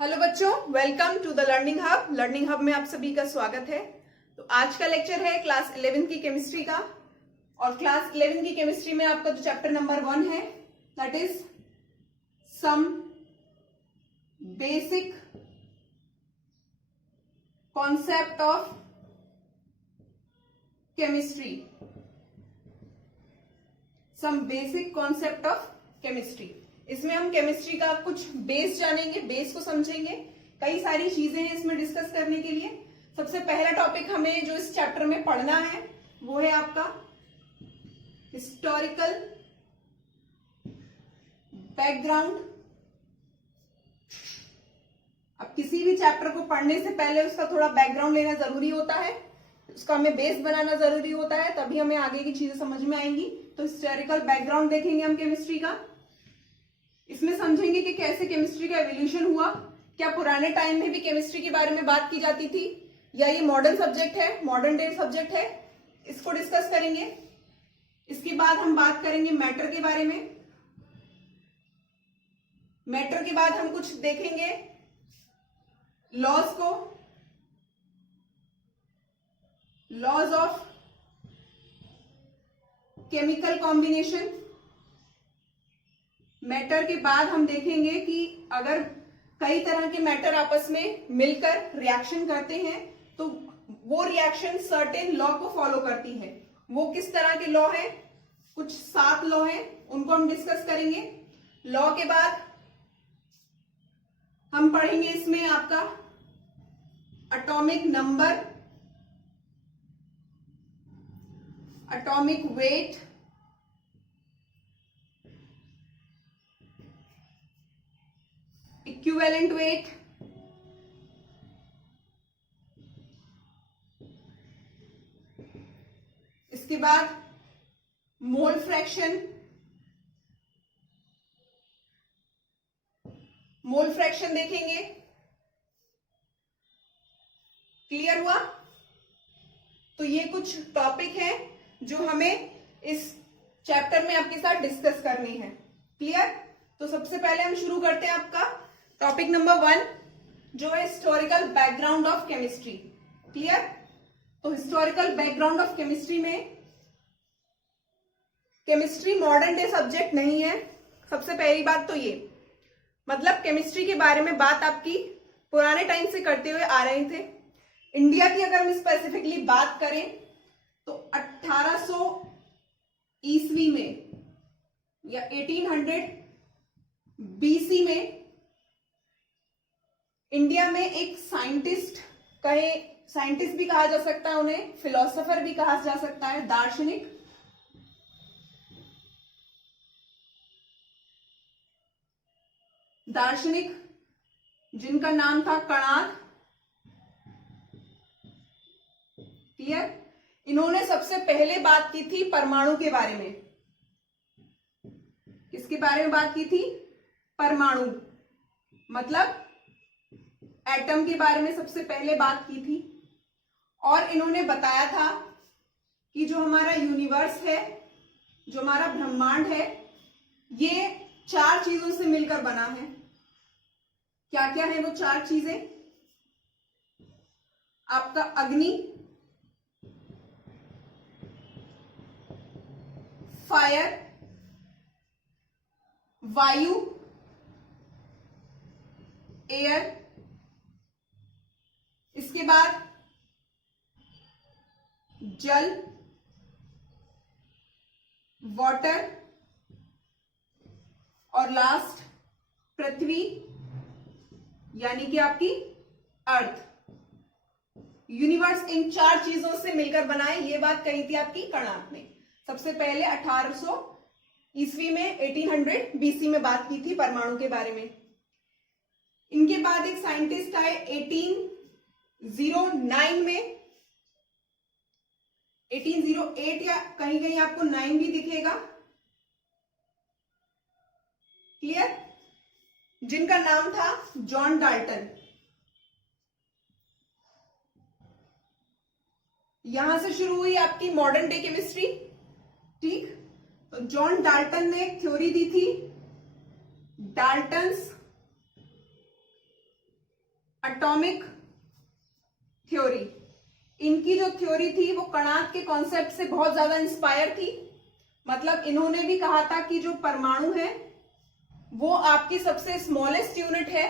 Hello बच्चों, welcome to the learning hub. Learning hub में आप सभी का स्वागत है। तो आज का लेक्चर है क्लास 11 की केमिस्ट्री का। और क्लास 11 की केमिस्ट्री में आपका जो चैप्टर नंबर 1 है that is some basic concept of chemistry. Some basic concept of chemistry. इसमें हम केमिस्ट्री का कुछ बेस जानेंगे, बेस को समझेंगे। कई सारी चीजें हैं इसमें डिस्कस करने के लिए। सबसे पहला टॉपिक हमें जो इस चैप्टर में पढ़ना है वो है आपका हिस्टोरिकल बैकग्राउंड। अब किसी भी चैप्टर को पढ़ने से पहले उसका थोड़ा बैकग्राउंड लेना जरूरी होता है, उसका हमें बेस बनाना जरूरी होता है, तभी हमें आगे की चीजें समझ में आएंगी। तो हिस्टोरिकल बैकग्राउंड देखेंगे हम केमिस्ट्री का। इसमें समझेंगे कि कैसे केमिस्ट्री का एवोल्यूशन हुआ, क्या पुराने टाइम में भी केमिस्ट्री के बारे में बात की जाती थी या ये मॉडर्न सब्जेक्ट है, मॉडर्न डे सब्जेक्ट है, इसको डिस्कस करेंगे। इसके बाद हम बात करेंगे मैटर के बारे में। मैटर के बाद हम कुछ देखेंगे लॉज को, laws of chemical combination. Matter के बाद हम देखेंगे कि अगर कई तरह के मैटर आपस में मिलकर रिएक्शन करते हैं तो वो रिएक्शन सर्टेन लॉ को फॉलो करती है। वो किस तरह के लॉ है, कुछ 7 लॉ हैं, उनको हम डिस्कस करेंगे। लॉ के बाद हम पढ़ेंगे इसमें आपका atomic number, atomic weight, equivalent weight, इसके बाद मोल फ्रैक्शन, मोल फ्रैक्शन देखेंगे। क्लियर हुआ? तो ये कुछ टॉपिक हैं जो हमें इस चैप्टर में आपके साथ डिस्कस करनी है। क्लियर? तो सबसे पहले हम शुरू करते हैं आपका टॉपिक नंबर 1 जो है historical background of chemistry. Clear? तो हिस्टोरिकल बैकग्राउंड ऑफ केमिस्ट्री में केमिस्ट्री मॉडर्न डे सब्जेक्ट नहीं है। सबसे पहली बात तो ये, मतलब केमिस्ट्री के बारे में बात आपकी पुराने टाइम से करते हुए आ रहे थे। इंडिया की अगर हम स्पेसिफिकली बात करें तो 1800 ईस्वी में या 1800 बीसी में इंडिया में एक साइंटिस्ट भी कहा जा सकता है, उन्हें फिलोसोफर भी कहा जा सकता है, दार्शनिक, जिनका नाम था कणाद। क्लियर? इन्होंने सबसे पहले बात की थी परमाणु के बारे में। किसके बारे में बात की थी? परमाणु, मतलब एटम के बारे में सबसे पहले बात की थी। और इन्होंने बताया था कि जो हमारा यूनिवर्स है, जो हमारा ब्रह्मांड है, ये 4 चीजों से मिलकर बना है। क्या क्या है वो 4 चीजें? आपका अग्नि, फायर, वायु, एयर, इसके बाद जल, वाटर, और लास्ट पृथ्वी यानी कि आपकी अर्थ। यूनिवर्स इन 4 चीजों से मिलकर बना है, ये बात कही थी आपकी कणाद ने। सबसे पहले 1800 ईस्वी में 1800 बीसी में बात की थी परमाणु के बारे में। इनके बाद एक साइंटिस्ट आए 1809 में, 1808 या कहीं कहीं आपको 9 भी दिखेगा। क्लियर? जिनका नाम था जॉन डाल्टन। यहां से शुरू हुई आपकी मॉडर्न डे केमिस्ट्री। ठीक? तो जॉन डाल्टन ने एक थ्योरी दी थी, डाल्टन्स एटॉमिक थ्योरी। इनकी जो थ्योरी थी वो कणाद के कॉन्सेप्ट से बहुत ज्यादा इंस्पायर थी। मतलब इन्होंने भी कहा था कि जो परमाणु है वो आपकी सबसे स्मॉलेस्ट यूनिट है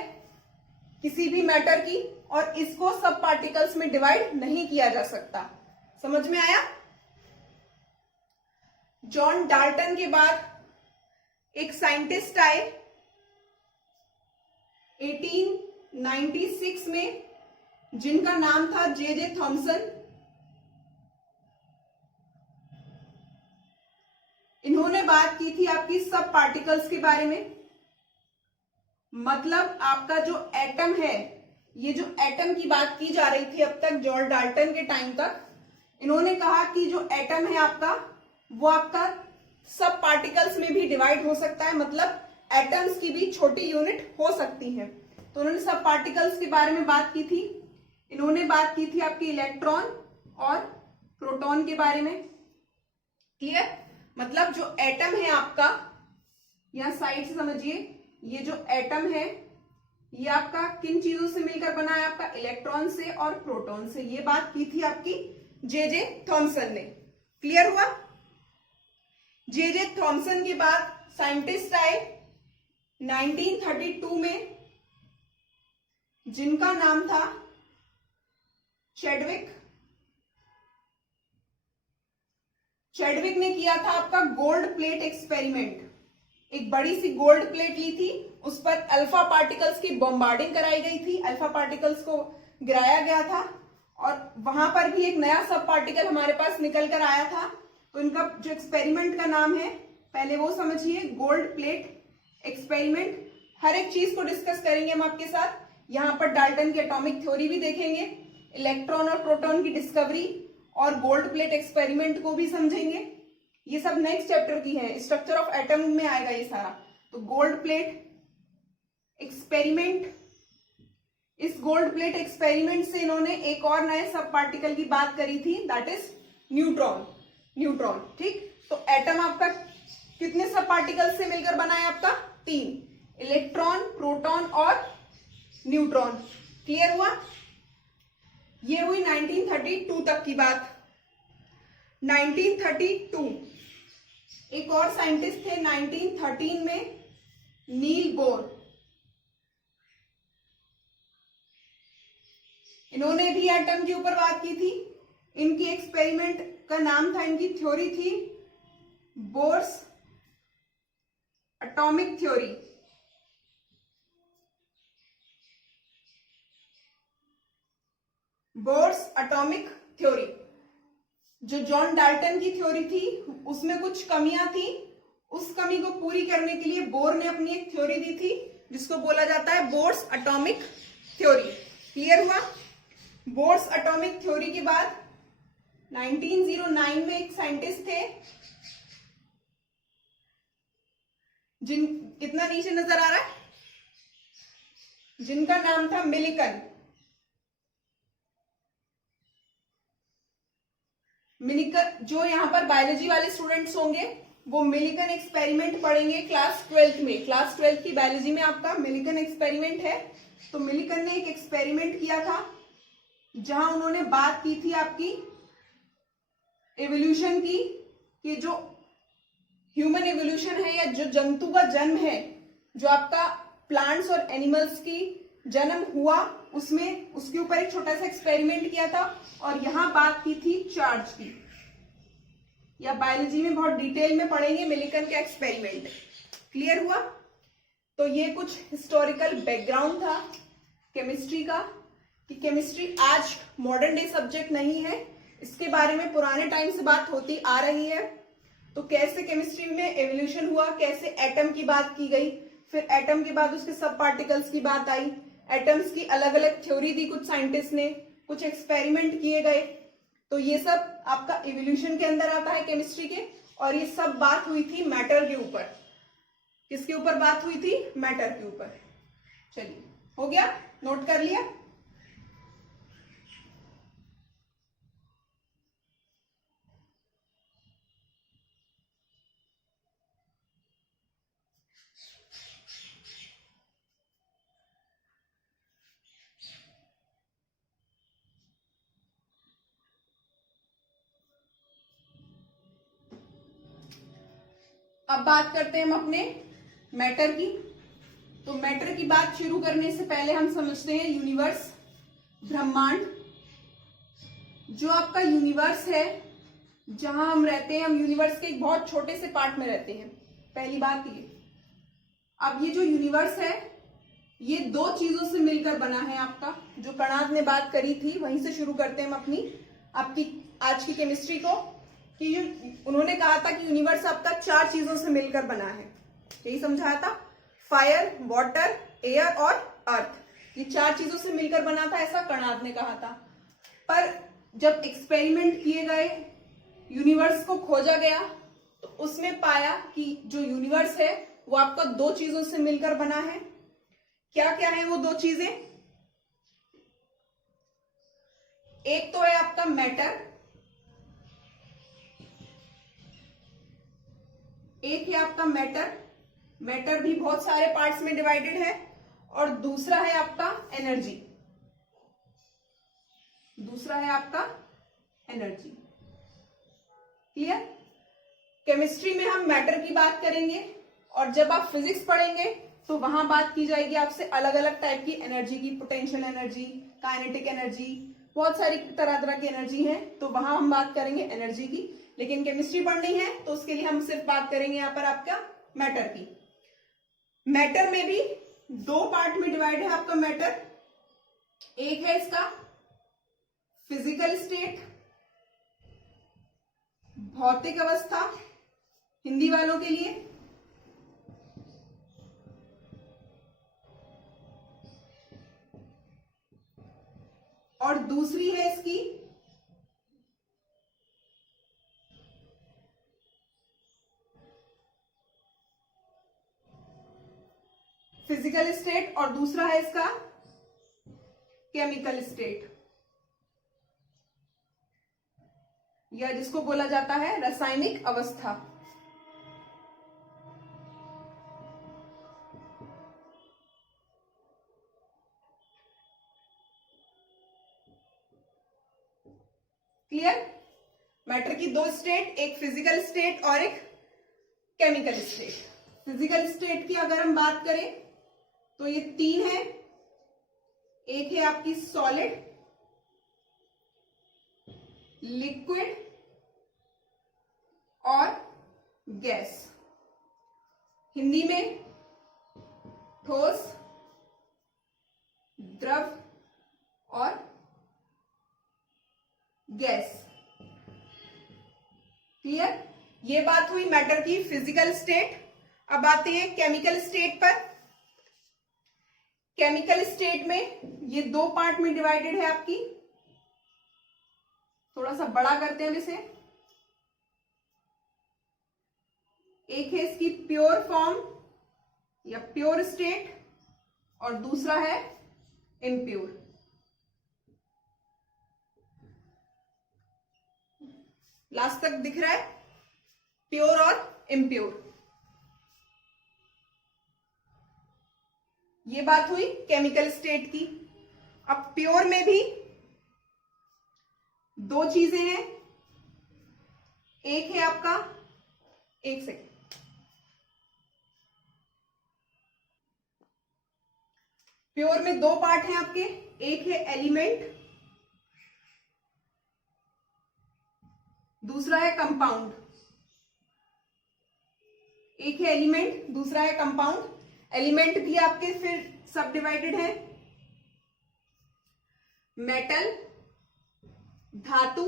किसी भी मैटर की, और इसको सब पार्टिकल्स में डिवाइड नहीं किया जा सकता। समझ में आया? जॉन डाल्टन के बाद एक साइंटिस्ट आए 1896 में, जिनका नाम था जे थॉमसन। इन्होंने बात की थी आपकी सब पार्टिकल्स के बारे में। मतलब आपका जो एटम है, ये जो एटम की बात की जा रही थी अब तक जॉन डाल्टन के टाइम तक, इन्होंने कहा कि जो एटम है आपका वो आपका सब पार्टिकल्स में भी डिवाइड हो सकता है। मतलब एटम्स की भी छोटी यूनिट हो सकती हैं। तो उन्होंने सब पार्टिकल्स के बारे में बात की थी। इन्होंने बात की थी आपकी इलेक्ट्रॉन और प्रोटॉन के बारे में। क्लियर? मतलब जो एटम है आपका, यहां साइड से समझिए, ये जो एटम है ये आपका किन चीजों से मिलकर बना है? आपका इलेक्ट्रॉन से और प्रोटॉन से। ये बात की थी आपकी जे थॉमसन ने। क्लियर हुआ? जे थॉमसन के बाद साइंटिस्ट आए 1932 में, जिनका नाम था चैडविक। चैडविक ने किया था आपका गोल्ड प्लेट एक्सपेरिमेंट। एक बड़ी सी गोल्ड प्लेट ली थी, उस पर अल्फा पार्टिकल्स की बॉम्बार्डिंग कराई गई थी, अल्फा पार्टिकल्स को गिराया गया था, और वहां पर भी एक नया सब पार्टिकल हमारे पास निकल कर आया था। तो इनका जो एक्सपेरिमेंट का नाम है, पहले वो समझिए, गोल्ड प्लेट एक्सपेरिमेंट। हर एक चीज को डिस्कस करेंगे हम आपके साथ। यहाँ पर डाल्टन की एटॉमिक थ्योरी भी देखेंगे, इलेक्ट्रॉन और प्रोटॉन की डिस्कवरी, और गोल्ड प्लेट एक्सपेरिमेंट को भी समझेंगे। ये सब नेक्स्ट चैप्टर की है, स्ट्रक्चर ऑफ एटम में आएगा ये सारा। तो गोल्ड प्लेट एक्सपेरिमेंट, इस गोल्ड प्लेट एक्सपेरिमेंट से इन्होंने एक और नए सब पार्टिकल की बात करी थी, दैट इज न्यूट्रॉन। न्यूट्रॉन, ठीक। तो एटम आपका कितने सब पार्टिकल से मिलकर बना है? आपका 3, इलेक्ट्रॉन, प्रोटॉन और न्यूट्रॉन। क्लियर हुआ? ये हुई 1932 तक की बात। 1932 एक और साइंटिस्ट थे 1913 में, नील बोर। इन्होंने भी एटम के ऊपर बात की थी। इनकी एक्सपेरिमेंट का नाम था, इनकी थ्योरी थी Bohr's atomic theory. Bohr's atomic theory. जो जॉन डाल्टन की थ्योरी थी उसमें कुछ कमियां थी, उस कमी को पूरी करने के लिए बोर ने अपनी एक थ्योरी दी थी, जिसको बोला जाता है बोर्स एटॉमिक थ्योरी। क्लियर हुआ? बोर्स एटॉमिक थ्योरी के बाद 1909 में एक साइंटिस्ट थे, जिन कितना नीचे नजर आ रहा है, जिनका नाम था मिलिकन। मिलिकन, जो यहाँ पर बायोलॉजी वाले स्टूडेंट्स होंगे वो मिलिकन एक्सपेरिमेंट पढ़ेंगे क्लास 12th में। क्लास 12th की बायोलॉजी में आपका मिलिकन एक्सपेरिमेंट है। तो मिलिकन ने एक एक्सपेरिमेंट किया था जहां उन्होंने बात की थी आपकी एवोल्यूशन की, कि जो ह्यूमन एवोल्यूशन है या जो जंतु का जन्म है, जो आपका प्लांट्स और एनिमल्स की जन्म हुआ, उसमें उसके ऊपर एक छोटा सा एक्सपेरिमेंट किया था। और यहां बात की थी चार्ज की, या बायोलॉजी में बहुत डिटेल में पढ़ेंगे मिलिकन का एक्सपेरिमेंट। क्लियर हुआ? तो ये कुछ हिस्टोरिकल बैकग्राउंड था केमिस्ट्री का, कि केमिस्ट्री आज मॉडर्न डे सब्जेक्ट नहीं है, इसके बारे में पुराने टाइम से बात होती आ रही है। तो कैसे केमिस्ट्री में एवोल्यूशन हुआ, कैसे एटम की बात की गई, फिर एटम के बाद उसके सब पार्टिकल्स की बात आई, एटम्स की अलग अलग थ्योरी दी कुछ साइंटिस्ट ने, कुछ एक्सपेरिमेंट किए गए। तो ये सब आपका इवोल्यूशन के अंदर आता है केमिस्ट्री के। और ये सब बात हुई थी मैटर के ऊपर। किसके ऊपर बात हुई थी? मैटर के ऊपर। चलिए, हो गया? नोट कर लिया? अब बात करते हैं हम अपने मैटर की। तो मैटर की बात शुरू करने से पहले हम समझते हैं यूनिवर्स, ब्रह्मांड। जो आपका यूनिवर्स है, जहां हम रहते हैं, हम यूनिवर्स के एक बहुत छोटे से पार्ट में रहते हैं, पहली बात ये। अब ये जो यूनिवर्स है, ये दो चीजों से मिलकर बना है आपका। जो प्रणव ने बात करी थी वहीं से शुरू करते हैं हम आपकी आज की केमिस्ट्री को, कि उन्होंने कहा था कि यूनिवर्स आपका चार चीजों से मिलकर बना है। यही समझाया था, फायर, वाटर, एयर और अर्थ। ये चार चीजों से मिलकर बना था, ऐसा प्रणव ने कहा था। पर जब एक्सपेरिमेंट किए गए, यूनिवर्स को खोजा गया, तो उसमें पाया कि जो यूनिवर्स है वो आपका दो चीजों से मिलकर बना है। क्या क्या है वो दो चीजें? एक तो है आपका मैटर, एक है आपका मैटर, मैटर भी बहुत सारे पार्ट्स में डिवाइडेड है। और दूसरा है आपका एनर्जी, दूसरा है आपका एनर्जी। क्लियर? केमिस्ट्री में हम मैटर की बात करेंगे, और जब आप फिजिक्स पढ़ेंगे तो वहां बात की जाएगी आपसे अलग अलग टाइप की एनर्जी की, पोटेंशियल एनर्जी, काइनेटिक एनर्जी, बहुत सारी तरह तरह की एनर्जी है। तो वहां हम बात करेंगे एनर्जी की। लेकिन केमिस्ट्री पढ़नी है तो उसके लिए हम सिर्फ बात करेंगे यहां पर आपका मैटर की। मैटर में भी दो पार्ट में डिवाइड है आपका मैटर। एक है इसका फिजिकल स्टेट, भौतिक अवस्था, हिंदी वालों के लिए। और दूसरी है इसकी फिजिकल स्टेट, और दूसरा है इसका केमिकल स्टेट, या जिसको बोला जाता है रासायनिक अवस्था। क्लियर? मैटर की दो स्टेट, एक फिजिकल स्टेट और एक केमिकल स्टेट। फिजिकल स्टेट की अगर हम बात करें तो ये तीन है। एक है आपकी सॉलिड, लिक्विड और गैस। हिंदी में ठोस, द्रव और गैस। क्लियर? ये बात हुई मैटर की फिजिकल स्टेट। अब आते हैं केमिकल स्टेट पर। केमिकल स्टेट में ये दो पार्ट में डिवाइडेड है आपकी। थोड़ा सा बड़ा करते हैं इसे। एक है इसकी प्योर फॉर्म या प्योर स्टेट, और दूसरा है इम्प्योर। लास्ट तक दिख रहा है? प्योर और इम्प्योर। ये बात हुई केमिकल स्टेट की। अब प्योर में भी दो चीजें हैं। एक है आपका, एक सेकेंड, प्योर में दो पार्ट हैं आपके। एक है एलिमेंट, दूसरा है कंपाउंड। एक है एलिमेंट, दूसरा है कंपाउंड। एलिमेंट भी आपके फिर सब डिवाइडेड है। मेटल, धातु,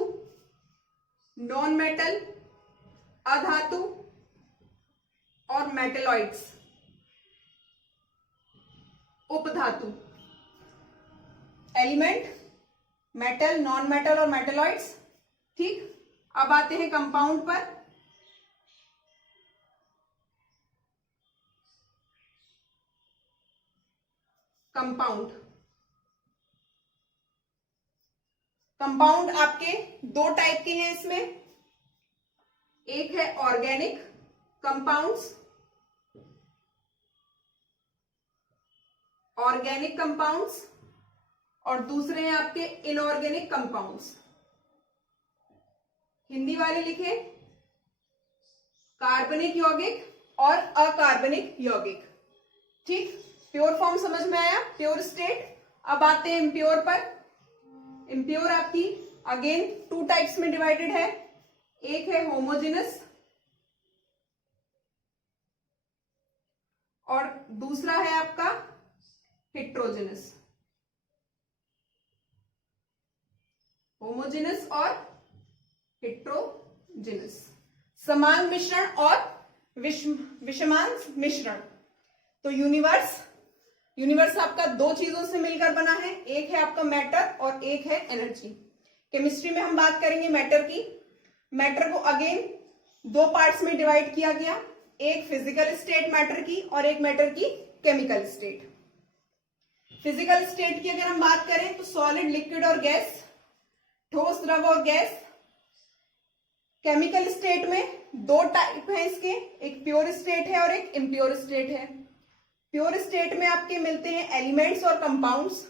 नॉन मेटल, अधातु और मेटलॉइड्स, उपधातु। एलिमेंट, मेटल, नॉन मेटल और मेटलॉइड्स। ठीक, अब आते हैं कंपाउंड पर। कंपाउंड, कंपाउंड आपके दो टाइप के हैं इसमें। एक है ऑर्गेनिक कंपाउंड्स, ऑर्गेनिक कंपाउंड्स, और दूसरे हैं आपके इनऑर्गेनिक कंपाउंड्स। हिंदी वाले लिखे कार्बनिक यौगिक और अकार्बनिक यौगिक। ठीक, प्योर फॉर्म समझ में आया, प्योर स्टेट। अब आते हैं इम्प्योर पर। इम्प्योर आपकी अगेन 2 टाइप्स में डिवाइडेड है। एक है होमोजेनस और दूसरा है आपका हेट्रोजेनस। होमोजेनस और हेट्रोजेनस, समान मिश्रण और विषमान मिश्रण। तो यूनिवर्स आपका 2 चीजों से मिलकर बना है, एक है आपका मैटर और एक है एनर्जी। केमिस्ट्री में हम बात करेंगे मैटर की। मैटर को अगेन 2 पार्ट्स में डिवाइड किया गया, एक फिजिकल स्टेट मैटर की और एक मैटर की केमिकल स्टेट। फिजिकल स्टेट की अगर हम बात करें तो सॉलिड, लिक्विड और गैस, ठोस, द्रव और गैस। केमिकल स्टेट में 2 टाइप है इसके, एक प्योर स्टेट है और एक इम्प्योर स्टेट है। प्योर स्टेट में आपके मिलते हैं एलिमेंट्स और कंपाउंड्स,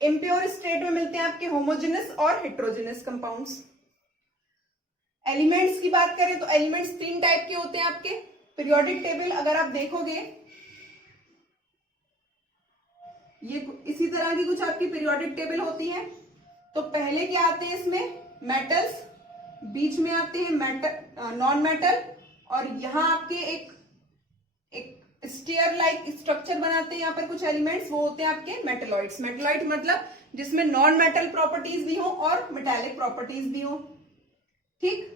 इम्प्योर स्टेट में मिलते हैं आपके होमोजेनस और हेट्रोजेनस कंपाउंड्स। एलिमेंट्स की बात करें तो एलिमेंट्स 3 टाइप के होते हैं आपके। पीरियोडिक टेबल अगर आप देखोगे, ये इसी तरह की कुछ आपकी पीरियोडिक टेबल होती है। तो पहले क्या आते हैं इसमें, मेटल्स, बीच में आते हैं मेटल, नॉन मेटल, और यहां आपके एक स्टेयर लाइक स्ट्रक्चर बनाते हैं यहाँ पर कुछ एलिमेंट्स, वो होते हैं आपके मेटलॉइड्स। मेटलॉइड मतलब जिसमें नॉन मेटल प्रॉपर्टीज भी हो और मेटालिक प्रॉपर्टीज भी हो। ठीक,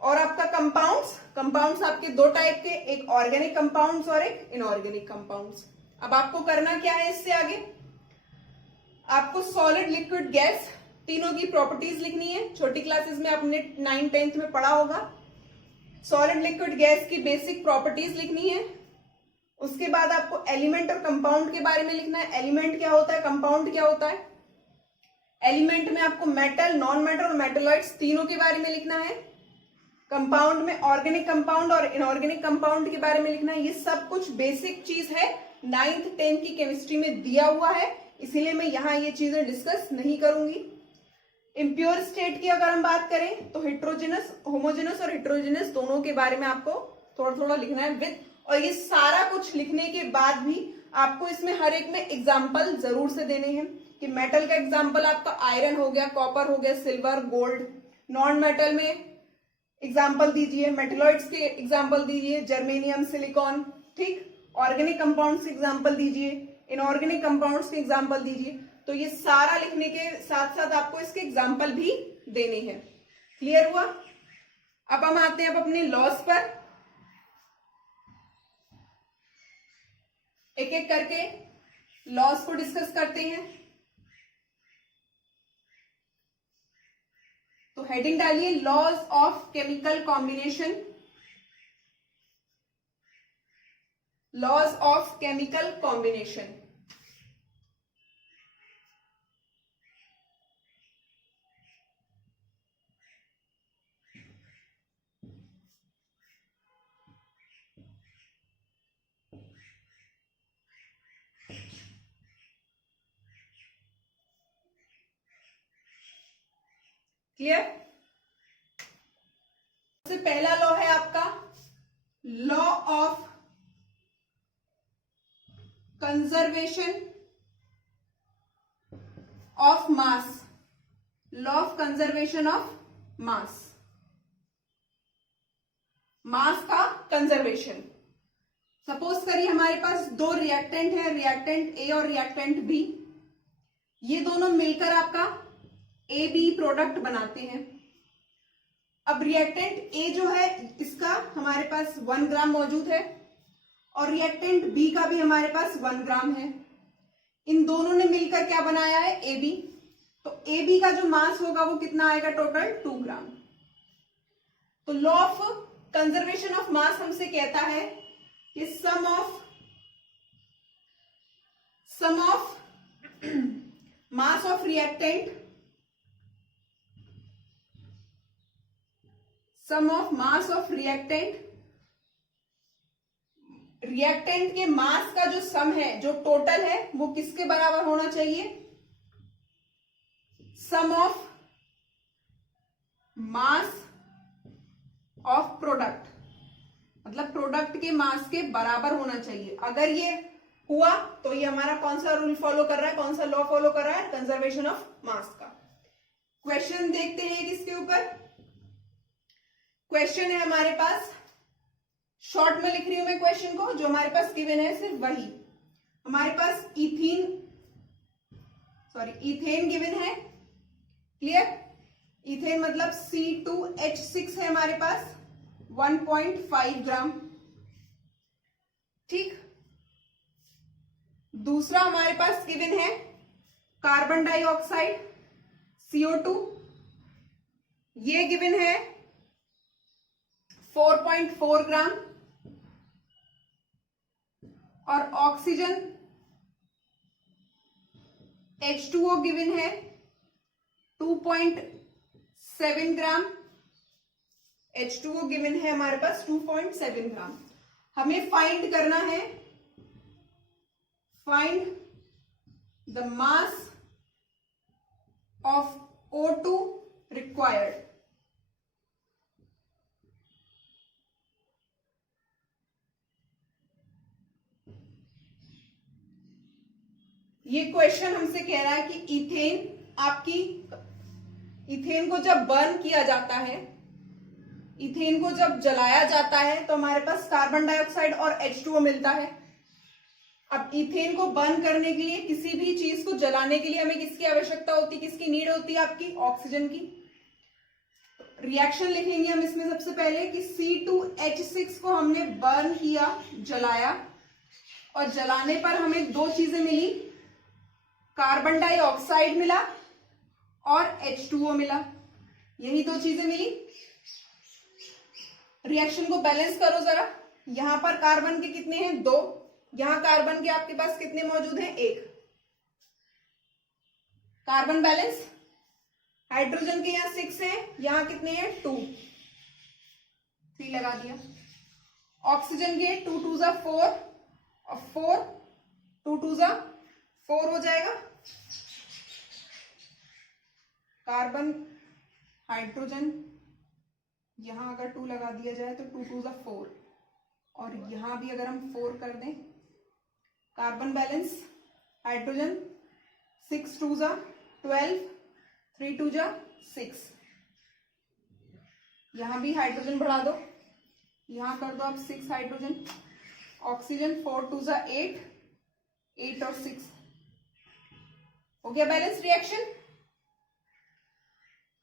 और आपका कंपाउंड्स आपके 2 टाइप के, एक ऑर्गेनिक कंपाउंड्स और एक इनऑर्गेनिक कंपाउंड्स। अब आपको करना क्या है इससे आगे, आपको सॉलिड, लिक्विड, गैस तीनों की प्रॉपर्टीज लिखनी है। छोटी क्लासेस में आपने 9th 10th में पढ़ा होगा। सॉलिड, लिक्विड, गैस की बेसिक प्रॉपर्टीज लिखनी है। उसके बाद आपको एलिमेंट और कंपाउंड के बारे में लिखना है। एलिमेंट क्या होता है, कंपाउंड क्या होता है। एलिमेंट में आपको मेटल, नॉन मेटल और मेटलॉइड्स तीनों के बारे में लिखना है। कंपाउंड में ऑर्गेनिक कंपाउंड और इनऑर्गेनिक कंपाउंड के बारे में लिखना है। ये सब कुछ बेसिक चीज है, 9th 10th की केमिस्ट्री में दिया हुआ है, इसीलिए मैं यहां ये चीजें डिस्कस नहीं करूंगी। इम्प्योर स्टेट की अगर हम बात करें तो हेट्रोजेनस, होमोजेनस और हेट्रोजेनस दोनों के बारे में आपको थोड़ा थोड़ा लिखना है विद, और ये सारा कुछ लिखने के बाद भी आपको इसमें हर एक में एग्जाम्पल जरूर से देने हैं कि मेटल का एग्जाम्पल आपका आयरन हो गया, कॉपर हो गया, सिल्वर, गोल्ड। नॉन मेटल में एग्जाम्पल दीजिए, मेटलॉइड्स के एग्जाम्पल दीजिए, जर्मेनियम, सिलिकॉन। ठीक, ऑर्गेनिक कंपाउंड्स के एग्जाम्पल दीजिए, इनऑर्गेनिक कंपाउंड्स के एग्जाम्पल दीजिए। तो ये सारा लिखने के साथ साथ आपको इसके एग्जाम्पल भी देने हैं। क्लियर हुआ। अब हम आते हैं अब अपने लॉस पर, एक एक करके लॉस को डिस्कस करते हैं। तो हेडिंग डालिए laws of chemical combination. Laws of chemical combination, clear. सबसे पहला लॉ है आपका law of conservation of mass. Law of conservation of mass, mass का कंजर्वेशन। सपोज करिए हमारे पास 2 रिएक्टेंट है, रिएक्टेंट ए और रिएक्टेंट बी। ये दोनों मिलकर आपका ए बी प्रोडक्ट बनाते हैं। अब रिएक्टेंट ए जो है इसका हमारे पास 1 ग्राम मौजूद है और रिएक्टेंट बी का भी हमारे पास 1 ग्राम है। इन दोनों ने मिलकर क्या बनाया है, ए बी। तो ए बी का जो मास होगा वो कितना आएगा, टोटल 2 ग्राम। तो law of conservation of mass हमसे कहता है कि sum of mass of reactant, sum of mass of reactant, reactant के मास का जो सम है, जो टोटल है, वो किसके बराबर होना चाहिए, सम ऑफ मास ऑफ प्रोडक्ट, मतलब प्रोडक्ट के मास के बराबर होना चाहिए। अगर ये हुआ तो ये हमारा कौन सा रूल फॉलो कर रहा है, कौन सा लॉ फॉलो कर रहा है, कंजर्वेशन ऑफ मास का। क्वेश्चन देखते हैं किसके ऊपर। क्वेश्चन है हमारे पास, शॉर्ट में लिख रही हूं मैं क्वेश्चन को, जो हमारे पास गिवन है सिर्फ वही। हमारे पास इथेन गिवन है, क्लियर। इथेन मतलब C2H6 है हमारे पास 1.5 ग्राम, ठीक। दूसरा हमारे पास गिवन है कार्बन डाइऑक्साइड CO2, ये गिवन है 4.4 ग्राम, और ऑक्सीजन H2O गिवन है 2.7 ग्राम। H2O गिवन है हमारे पास 2.7 ग्राम। हमें फाइंड करना है, find the mass of O2 required. ये क्वेश्चन हमसे कह रहा है कि इथेन को जब बर्न किया जाता है, इथेन को जब जलाया जाता है तो हमारे पास कार्बन डाइऑक्साइड और H2O मिलता है। अब इथेन को बर्न करने के लिए, किसी भी चीज को जलाने के लिए हमें किसकी आवश्यकता होती है, किसकी नीड होती है, आपकी ऑक्सीजन की। रिएक्शन लिखेंगे हम इसमें सबसे पहले कि C2H6 को हमने बर्न किया, जलाया, और जलाने पर हमें दो चीजें मिली, कार्बन डाइऑक्साइड मिला और H2O मिला, यही दो चीजें मिली। रिएक्शन को बैलेंस करो जरा, यहां पर कार्बन के कितने हैं, 2, यहां कार्बन के आपके पास कितने मौजूद हैं, 1। कार्बन बैलेंस, हाइड्रोजन के यहां 6 हैं, यहां कितने हैं, 2, 3 लगा दिया। ऑक्सीजन के 2 2 जा 4 और 4 2 2 जा 4 हो जाएगा। कार्बन, हाइड्रोजन, यहां अगर 2 लगा दिया जाए तो 2 2 जा 4, और यहां भी अगर हम 4 कर दें। कार्बन बैलेंस, हाइड्रोजन 6 2 जा 12, 3 2 जा 6, यहां भी हाइड्रोजन बढ़ा दो, यहां कर दो आप 6 हाइड्रोजन। ऑक्सीजन 4 2 जा 8, 8 और 6 हो गया बैलेंस रिएक्शन।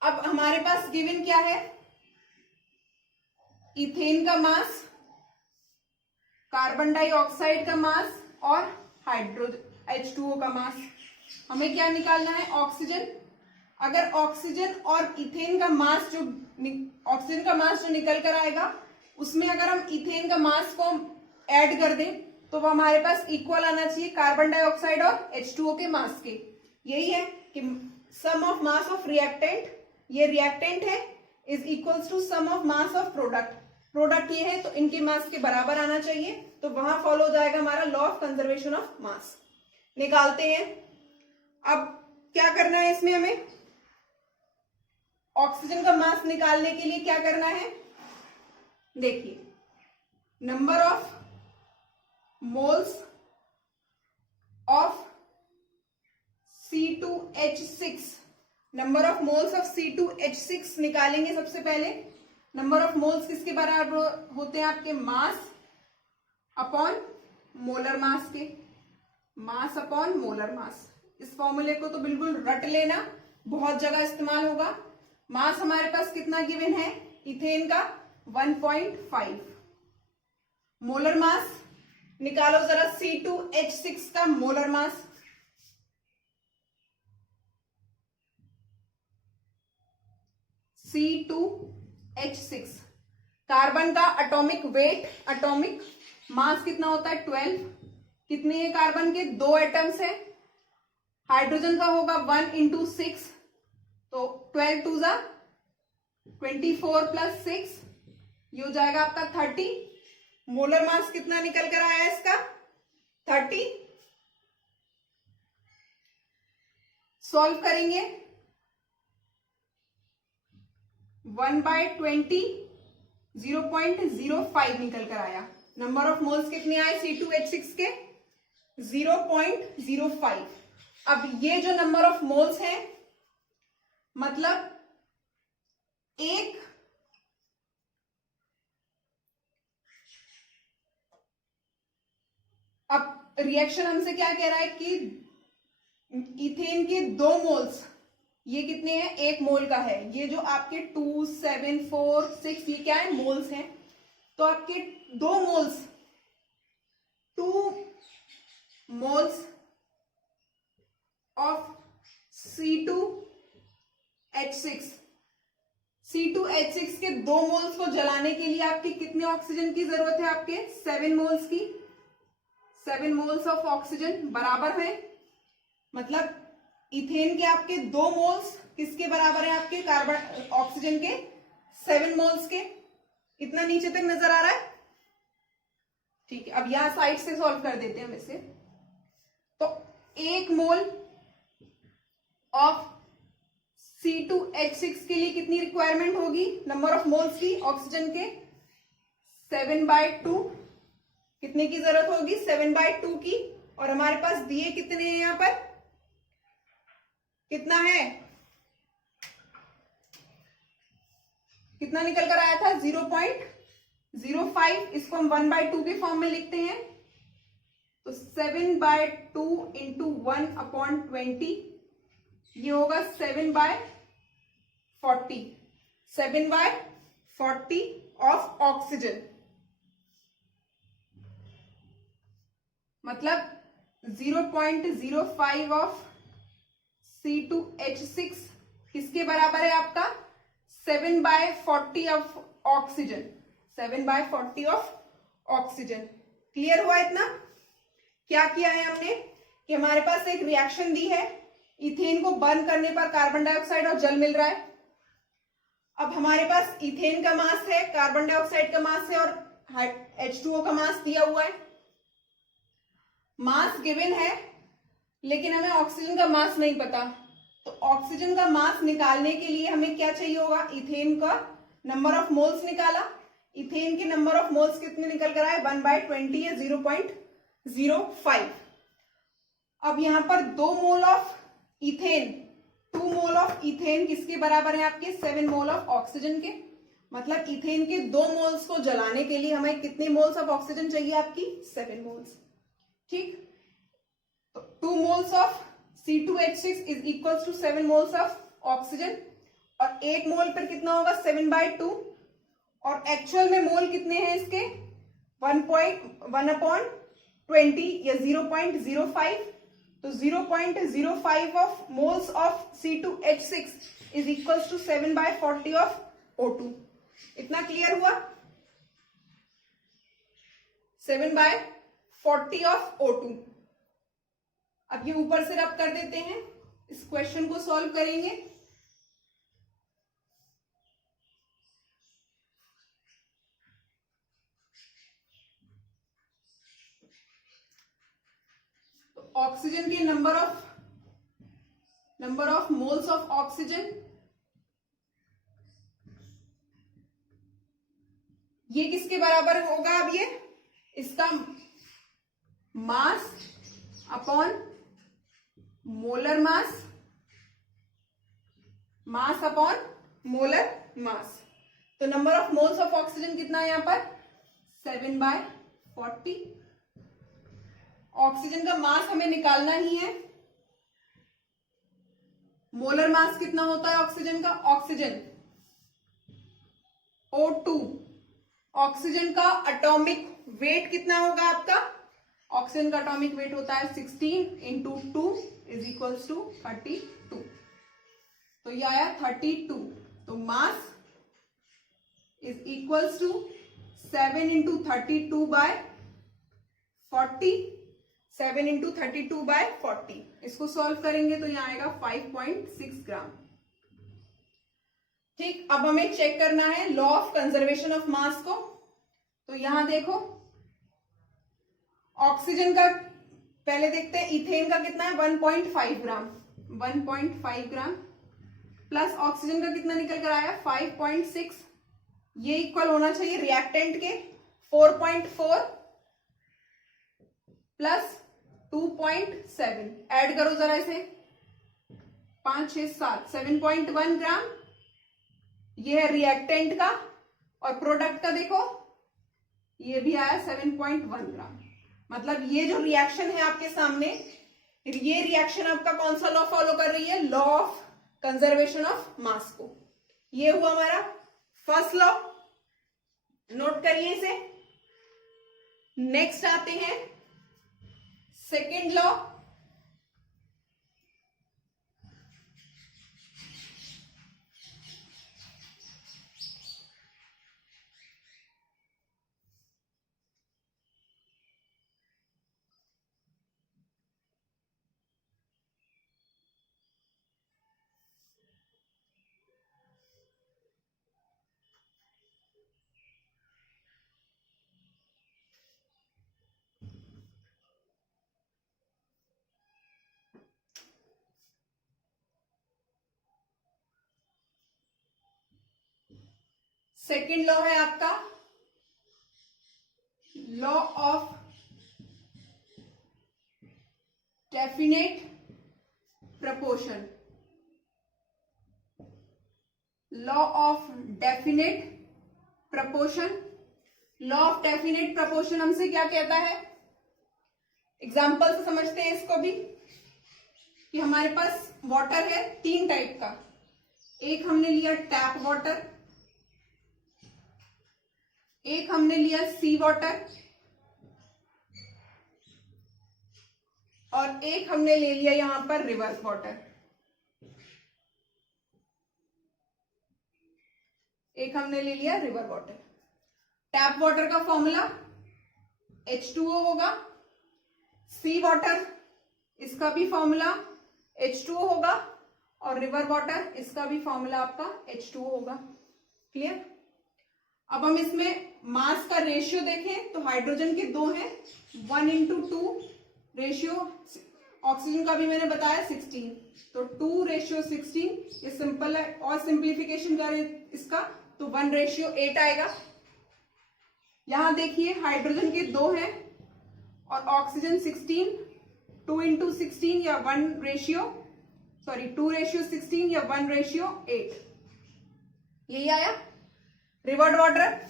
अब हमारे पास गिवन क्या है, इथेन का मास, कार्बन डाइऑक्साइड का मास और हाइड्रोजन H2O का मास। हमें क्या निकालना है, ऑक्सीजन। अगर ऑक्सीजन और इथेन का मास जो निकल कर आएगा, उसमें अगर हम इथेन का मास को ऐड कर दें तो वो हमारे पास इक्वल आना चाहिए कार्बन डाइऑक्साइड और H2O के मास के। यही है कि sum of mass of reactant, ये रिएक्टेंट है, is equals to sum of mass of product. Product ये है तो इनके मास के बराबर आना चाहिए, तो वहां फॉलो हो जाएगा हमारा लॉ ऑफ कंजर्वेशन ऑफ मास। निकालते हैं। अब क्या करना है इसमें, हमें ऑक्सीजन का मास निकालने के लिए क्या करना है, देखिए, number of moles of C2H6, number of moles of C2H6 निकालेंगे सबसे पहले। नंबर ऑफ मोल्स किसके बराबर होते हैं, आपके मास अपॉन मोलर मास के, मास अपॉन मोलर मास। इस फॉर्मूले को तो बिल्कुल रट लेना, बहुत जगह इस्तेमाल होगा। मास हमारे पास कितना गिवन है, इथेन का 1.5। मोलर मास निकालो जरा, C2H6 का मोलर मास, C2H6। कार्बन का एटॉमिक वेट, एटॉमिक मास कितना होता है, 12। कितने हैं कार्बन के, 2 एटम्स है। हाइड्रोजन का होगा 1 × 6, तो 12 2 जा 24 + 6, ये हो जाएगा आपका 30। मोलर मास कितना निकल कर आया इसका, 30। सॉल्व करेंगे, 1/20 0.05 निकल कर आया। नंबर ऑफ मोल्स कितने आए C2H6 के? 0.05। अब ये जो नंबर ऑफ मोल्स हैं, मतलब एक अब रिएक्शन हमसे क्या कह रहा है कि इथेन के 2 मोल्स, ये कितने हैं? 1 मोल का है। ये जो आपके 2, 7, 4, 6 ये क्या है? मोल्स हैं। तो आपके 2 मोल्स, 2 मोल्स ऑफ C2H6 के 2 मोल्स को जलाने के लिए आपके कितने ऑक्सीजन की जरूरत है? आपके 7 मोल्स की। 7 मोल्स ऑफ ऑक्सीजन बराबर है, मतलब इथेन के आपके 2 मोल्स किसके बराबर है? आपके कार्बन ऑक्सीजन के 7 मोल्स के। इतना नीचे तक नजर आ रहा है? ठीक है, अब यहां साइड से सॉल्व कर देते हैं हम इसे। तो 1 मोल ऑफ C2H6 के लिए कितनी रिक्वायरमेंट होगी? नंबर ऑफ मोल्स की ऑक्सीजन के 7/2। कितने की जरूरत होगी? 7/2 की। और हमारे पास दिए कितने हैं यहां पर? कितना है? कितना निकल कर आया था? 0.05। इसको हम 1/2 के फॉर्म में लिखते हैं। तो 7/2 इंटू 1/20 ये होगा 7/40। 7/40 ऑफ ऑक्सीजन, मतलब 0.05 ऑफ C2H6 किसके बराबर है? आपका 7/40 of oxygen. 7/40 of oxygen. Clear हुआ इतना? क्या किया है हमने कि हमारे पास एक रिएक्शन दी है, इथेन को बर्न करने पर कार्बन डाइऑक्साइड और जल मिल रहा है। अब हमारे पास इथेन का मास है, कार्बन डाइऑक्साइड का मास है और H2O का मास दिया हुआ है। मास गिवन है, लेकिन हमें ऑक्सीजन का मास नहीं पता। तो ऑक्सीजन का मास निकालने के लिए हमें क्या चाहिए होगा? इथेन का नंबर ऑफ मोल्स निकाला। इथेन के नंबर ऑफ मोल्स कितने निकल कर आए? 1/20 है, 0.05। अब यहां पर 2 mole of ethane, 2 mole of ethane किसके बराबर है? आपके 7 मोल ऑफ ऑक्सीजन के। मतलब इथेन के 2 मोल्स को जलाने के लिए हमें कितने मोल्स ऑफ ऑक्सीजन चाहिए? आपकी 7 मोल्स। ठीक, तो 2 moles of C2H6 is equals to 7 moles of oxygen. और 1 मोल पर कितना होगा? 7/2। और एक्चुअल में मोल कितने हैं इसके? 1/20 या 0.05। तो 0.05 of moles of C2H6 is equals to 7/40 of O2। इतना क्लियर हुआ? 7/40 ऑफ O2। अब ये ऊपर से रब कर देते हैं, इस क्वेश्चन को सॉल्व करेंगे। तो ऑक्सीजन के number of moles of oxygen, ये किसके बराबर होगा? अब ये इसका mass upon molar mass, mass upon molar mass. तो number of moles of oxygen कितना है यहां पर? 7/40। ऑक्सीजन का मास हमें निकालना ही है। मोलर मास कितना होता है ऑक्सीजन का? ऑक्सीजन O2, ऑक्सीजन का एटॉमिक वेट कितना होगा आपका? ऑक्सीजन का एटॉमिक वेट होता है 16 इंटू 2 इज इक्वल्स टू 32। तो ये आया 32। तो mass is equals to 7 into 32/40। 7 into 32/40। इसको सॉल्व करेंगे तो यहां आएगा 5.6 ग्राम। ठीक, अब हमें चेक करना है लॉ ऑफ कंजर्वेशन ऑफ मास को। तो यहां देखो, ऑक्सीजन का पहले देखते हैं, इथेन का कितना है? 1.5 ग्राम। 1.5 ग्राम प्लस ऑक्सीजन का कितना निकल कर आया? 5.6। ये इक्वल होना चाहिए रिएक्टेंट के 4.4 प्लस 2.7। ऐड करो जरा इसे, 5 6 7 7.1 ग्राम ये है रिएक्टेंट का, और प्रोडक्ट का देखो ये भी आया 7.1 ग्राम। मतलब ये जो रिएक्शन है आपके सामने, ये रिएक्शन आपका कौन सा लॉ फॉलो कर रही है? लॉ ऑफ कंजर्वेशन ऑफ मास को। ये हुआ हमारा फर्स्ट लॉ, नोट करिए इसे। नेक्स्ट आते हैं सेकेंड लॉ। सेकेंड लॉ है आपका law of definite proportion. Law of definite proportion. Law of definite proportion हमसे क्या कहता है? एग्जाम्पल से समझते हैं इसको भी, कि हमारे पास वाटर है 3 टाइप का। एक हमने लिया टैप वाटर, एक हमने लिया सी वाटर, और एक हमने ले लिया यहां पर रिवर वाटर। एक हमने ले लिया रिवर वाटर। टैप वाटर का फॉर्मूला H2O होगा, सी वाटर इसका भी फॉर्मूला H2O होगा, और रिवर वाटर इसका भी फॉर्मूला आपका H2O होगा। क्लियर? अब हम इसमें मास का रेशियो देखें तो हाइड्रोजन के 2 हैं, 1:2 रेशियो। ऑक्सीजन का भी मैंने बताया 16, तो 2:16। ये सिंपल है, और सिंप्लीफिकेशन करें इसका तो 1:8 आएगा। यहां देखिए हाइड्रोजन के 2 हैं और ऑक्सीजन 16, 2:16 या 2:16 या 1:8, यही आया। रिवर्ड वाटर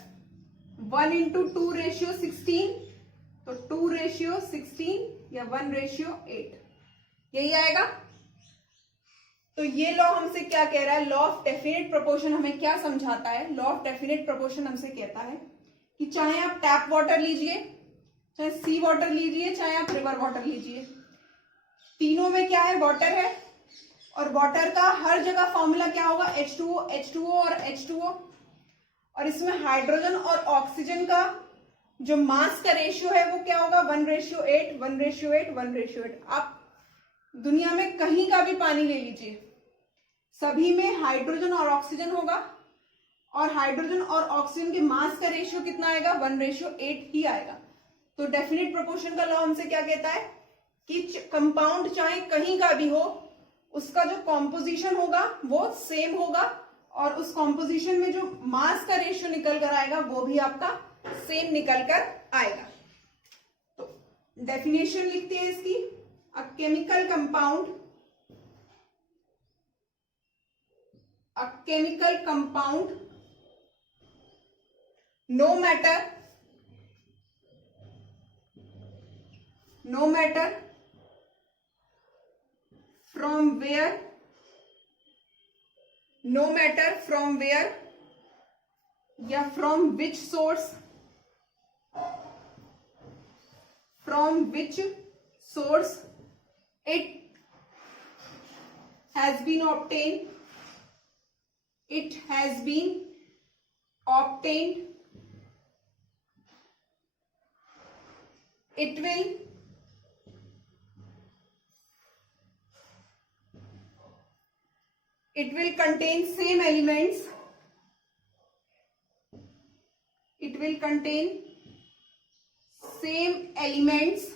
1:2:16, तो 2:16 या 1:8, यही आएगा। तो ये लॉ हमसे क्या कह रहा है? लॉ ऑफ डेफिनेट प्रोपोर्शन हमें क्या समझाता है? लॉ ऑफ डेफिनेट प्रोपोर्शन हमसे कहता है कि चाहे आप टैप वाटर लीजिए, चाहे सी वाटर लीजिए, चाहे आप रिवर वाटर लीजिए, तीनों में क्या है? वाटर है, और वाटर का हर जगह फॉर्मूला क्या होगा? H2O, H2O और H2O। और इसमें हाइड्रोजन और ऑक्सीजन का जो मास का रेशियो है वो क्या होगा? 1:8, 1:8, 1:8। आप दुनिया में कहीं का भी पानी ले लीजिए, सभी में हाइड्रोजन और ऑक्सीजन होगा, और हाइड्रोजन और ऑक्सीजन के मास का रेशियो कितना आएगा? 1:8 ही आएगा। तो डेफिनेट प्रोपोर्शन का लॉ हमसे क्या कहता है कि कंपाउंड चाहे कहीं का भी हो, उसका जो कॉम्पोजिशन होगा वो सेम होगा, और उस कॉम्पोजिशन में जो मास का रेशियो निकल कर आएगा वो भी आपका सेम निकल कर आएगा। तो डेफिनेशन लिखते हैं इसकी, a chemical compound no matter from where या from which source it has been obtained, it will contain same elements,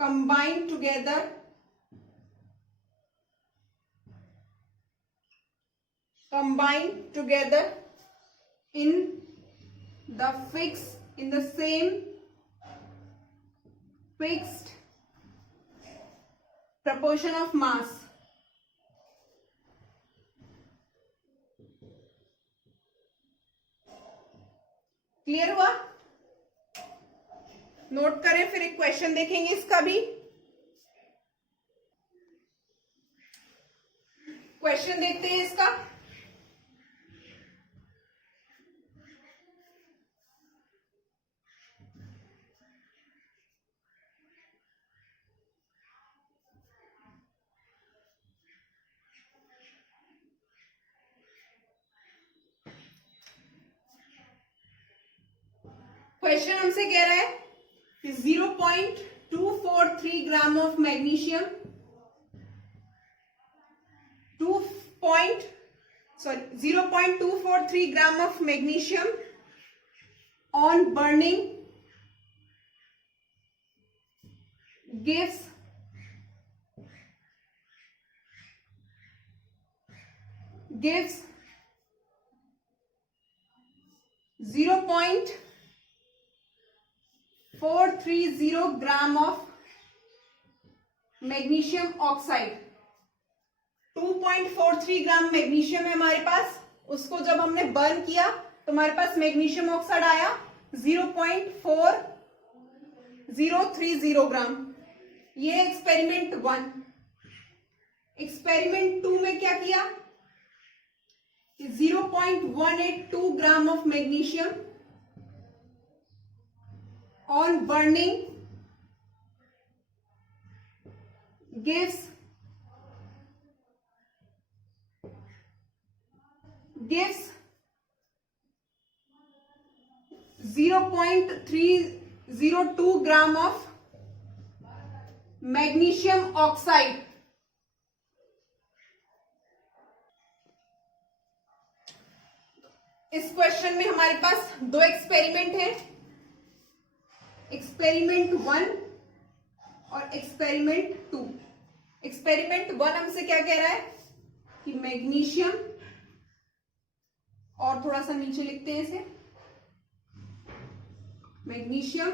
combined together combine together in the same fixed proportion of mass. Clear हुआ? Note करें, फिर एक question देखेंगे इसका भी। Question देखते हैं इसका। क्वेश्चन हमसे कह रहा है कि 0.243 gram of magnesium 0.243 gram of magnesium on burning gives 0.430 gram of magnesium oxide. 2.43 gram magnesium है हमारे पास, उसको जब हमने बर्न किया तो हमारे पास मैग्नीशियम ऑक्साइड आया 0.4030 ग्राम। ये एक्सपेरिमेंट 1। एक्सपेरिमेंट 2 में क्या किया? 0.182 gram of magnesium on burning gives 0.302 gram of magnesium oxide. इस क्वेश्चन में हमारे पास दो एक्सपेरिमेंट है, एक्सपेरिमेंट 1 और एक्सपेरिमेंट 2। एक्सपेरिमेंट 1 हमसे क्या कह रहा है कि मैग्नीशियम, और थोड़ा सा नीचे लिखते हैं इसे, मैग्नीशियम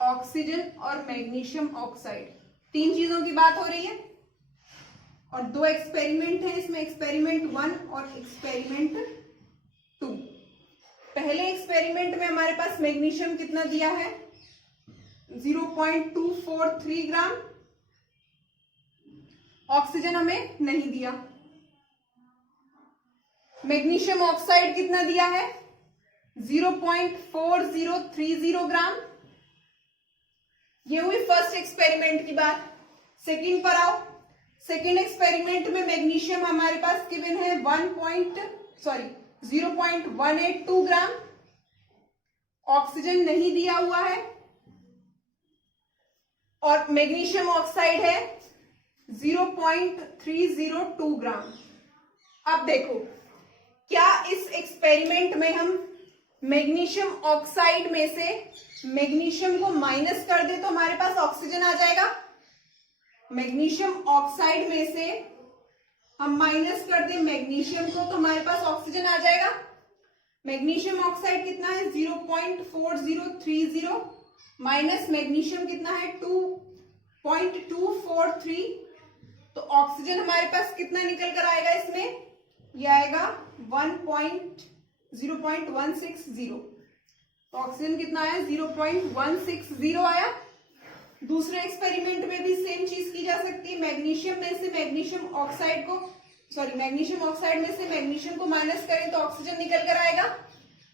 ऑक्सीजन और मैग्नीशियम ऑक्साइड, 3 चीजों की बात हो रही है। और 2 एक्सपेरिमेंट है इसमें, एक्सपेरिमेंट 1 और एक्सपेरिमेंट 2। पहले एक्सपेरिमेंट में हमारे पास मैग्नीशियम कितना दिया है? 0.243 ग्राम। ऑक्सीजन हमें नहीं दिया। मैग्नीशियम ऑक्साइड कितना दिया है? 0.4030 ग्राम। ये हुई फर्स्ट एक्सपेरिमेंट की बात। सेकंड पर आओ। सेकंड एक्सपेरिमेंट में मैग्नीशियम हमारे पास गिवन है 0.182 ग्राम। ऑक्सीजन नहीं दिया हुआ है और मैग्नीशियम ऑक्साइड है 0.302 ग्राम। अब देखो, क्या इस एक्सपेरिमेंट में हम मैग्नीशियम ऑक्साइड में से मैग्नीशियम को माइनस कर दे तो हमारे पास ऑक्सीजन आ जाएगा? मैग्नीशियम ऑक्साइड में से हम माइनस कर दे मैग्नीशियम को तो हमारे पास ऑक्सीजन आ जाएगा। मैग्नीशियम ऑक्साइड कितना है? 0.4030 माइनस मैग्नीशियम कितना है? 2.243। तो ऑक्सीजन हमारे पास कितना निकल कर आएगा इसमें? ये आएगा 0.160। तो ऑक्सीजन कितना आया? 0.160 आया। दूसरे एक्सपेरिमेंट में भी सेम चीज की जा सकती है। मैग्नीशियम में से मैग्नीशियम ऑक्साइड में से मैग्नीशियम को माइनस करें तो ऑक्सीजन निकल कर आएगा।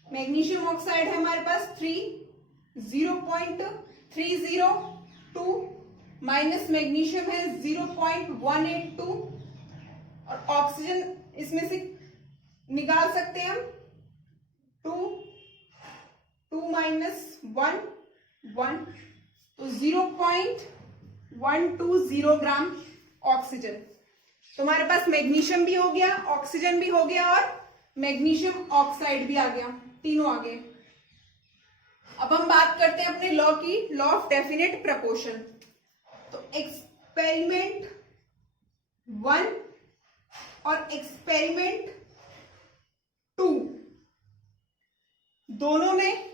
मैग्नीशियम ऑक्साइड है हमारे पास 0.302 माइनस मैग्नीशियम है 0.182 और ऑक्सीजन इसमें से निकाल सकते हैं हम 2 माइनस 1 तो 0.120 ग्राम ऑक्सीजन। तो हमारे पास मैग्नीशियम भी हो गया, ऑक्सीजन भी हो गया और मैग्नीशियम ऑक्साइड भी आ गया, तीनों आ गए। अब हम बात करते हैं अपने लॉ की, लॉ ऑफ डेफिनेट प्रपोर्शन। तो एक्सपेरिमेंट 1 और एक्सपेरिमेंट 2 दोनों में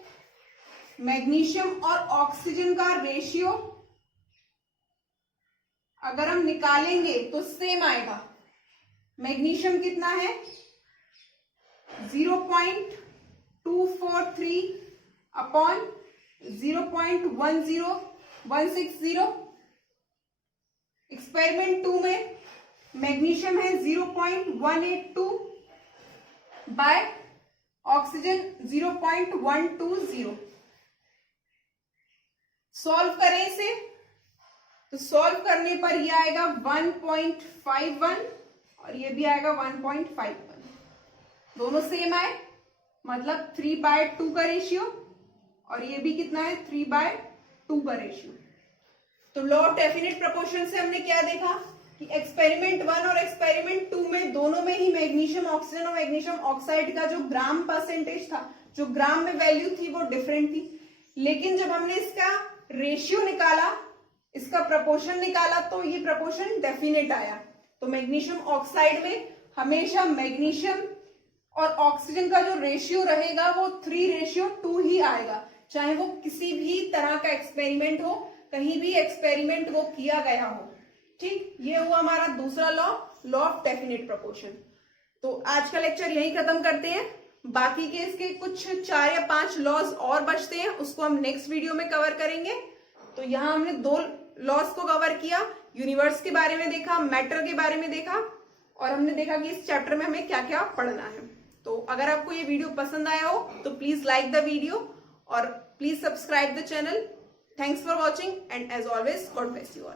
मैग्नीशियम और ऑक्सीजन का रेशियो अगर हम निकालेंगे तो सेम आएगा। मैग्नीशियम कितना है 0.243 अपॉन 0.10160। एक्सपेरिमेंट 2 में मैग्नीशियम है 0.182 बाय ऑक्सीजन 0.120। सॉल्व करें इसे तो सॉल्व करने पर ये आएगा 1.51 और ये भी आएगा 1.51। दोनों सेम आए, मतलब 3/2 का रेशियो, और ये भी कितना है 3/2 का रेशियो। तो लॉ ऑफ डेफिनेट प्रोपोर्शन से हमने क्या देखा कि एक्सपेरिमेंट 1 और एक्सपेरिमेंट 2 में दोनों में ही मैग्नीशियम ऑक्सीजन और मैग्नीशियम ऑक्साइड का जो ग्राम परसेंटेज था, जो ग्राम में वैल्यू थी, वो डिफरेंट थी। लेकिन जब हमने इसका रेशियो निकाला, इसका प्रपोर्शन निकाला, तो ये प्रपोर्शन डेफिनेट आया। तो मैग्नीशियम ऑक्साइड में हमेशा मैग्नीशियम और ऑक्सीजन का जो रेशियो रहेगा वो 3:2 ही आएगा, चाहे वो किसी भी तरह का एक्सपेरिमेंट हो, कहीं भी एक्सपेरिमेंट वो किया गया हो। ठीक, ये हुआ हमारा दूसरा लॉ ऑफ डेफिनेट प्रोपोर्शन। तो आज का लेक्चर यही खत्म करते हैं। बाकी के इसके कुछ 4 या 5 लॉज और बचते हैं, उसको हम नेक्स्ट वीडियो में कवर करेंगे। तो यहाँ हमने 2 लॉज को कवर किया, यूनिवर्स के बारे में देखा, मैटर के बारे में देखा, और हमने देखा कि इस चैप्टर में हमें क्या क्या पढ़ना है। तो अगर आपको ये वीडियो पसंद आया हो तो प्लीज लाइक द वीडियो और please subscribe the channel. Thanks for watching and as always God bless you all.